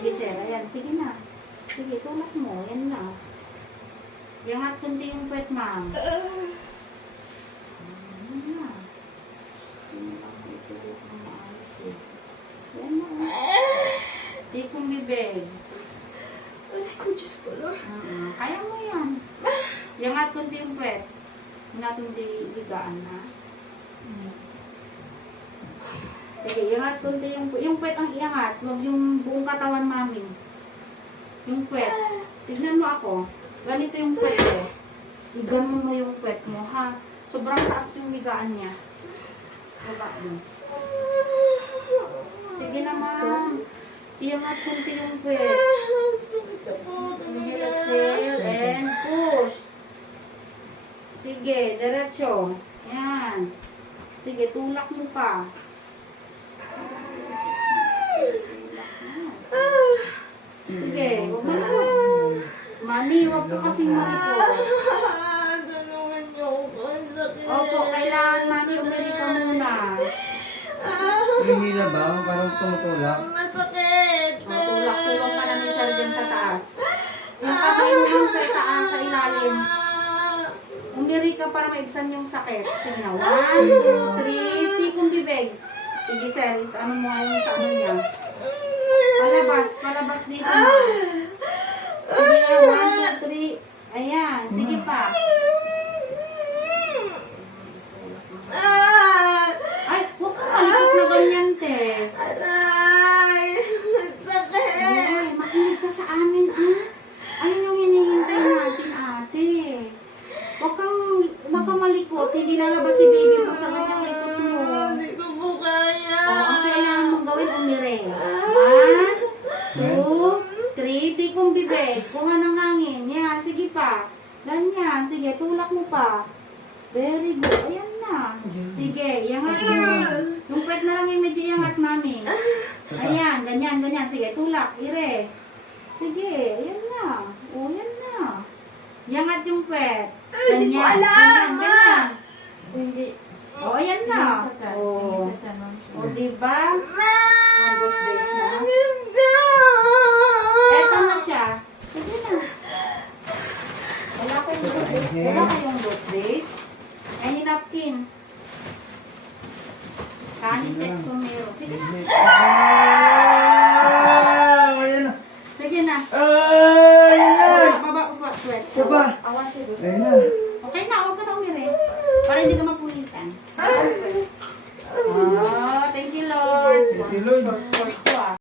Sige, sir. Ayan. Sige na. Sige, tulak mo. Yan na. Iangat kunti yung puwet, ma'am. Ayan na. Hindi lang mo itulog ng maayos eh. Yan na. Tikong bibig. Ay, ko, Diyos ko, Lord. Kaya mo yan. Iangat kunti yung puwet. Hindi natin digaan na. Sige, iangat kunti yung puwet ang iangat. Huwag yung buong katawan, mami. Yung puwet. Tignan mo ako. Ganito yung puwet ko. Iganon mo yung puwet mo, ha? Sobrang taas yung higaan niya. Baba mo. Sige naman. Iangat kunti yung puwet. Sakit na po. Inhale, exhale, and push. Sige, diretso. Yan. Sige, tulak mo pa. Sige, huwag mo na. Mami, huwag po kasing maripot. Tulungan niyo ako. Ang sakit. Opo, kailangan mami umili ka muna. Hinihila ba? Parang tumutulak. Masakit. Tulak-tulong ka na ni Sergeant sa taas. Yung kamay mo lang sa taas, sa ilalim. Umiri ka para maibsan yung sakit. Sige na. 1, 2, 3. Tikong bibig. Sige, sir. Ano mo ngayon sa ano niya? Palabas dito. Sige na. 1, 2, 3. Ayan. Sige pa. Ay, huwag ka malikot na ganyan, te. Aray! Sakit! Ay, makinig ka sa amin, ah. Ayun yung hinihintay natin, ate. Huwag kang malikot. Hindi lalabas si baby mo sa ganyang likot mo. Hindi ko po kaya. Ang kailangan mong gawin, umire. 1, 2, 3. Tikong bibig. Kuha ng hangin. Yan, sige pa. Ganyan. Sige, tulak mo pa. Very good. Ayan na. Sige, iangat mo. Yung pwede na lang yung medyo iangat, mami. Ayan, ganyan. Sige, tulak. Ire. Sige, ayan na. O, yan na. Iangat yung pwede. Hindi ko alam, Ma. Hindi. O, ayan na. O, diba? 1, 2,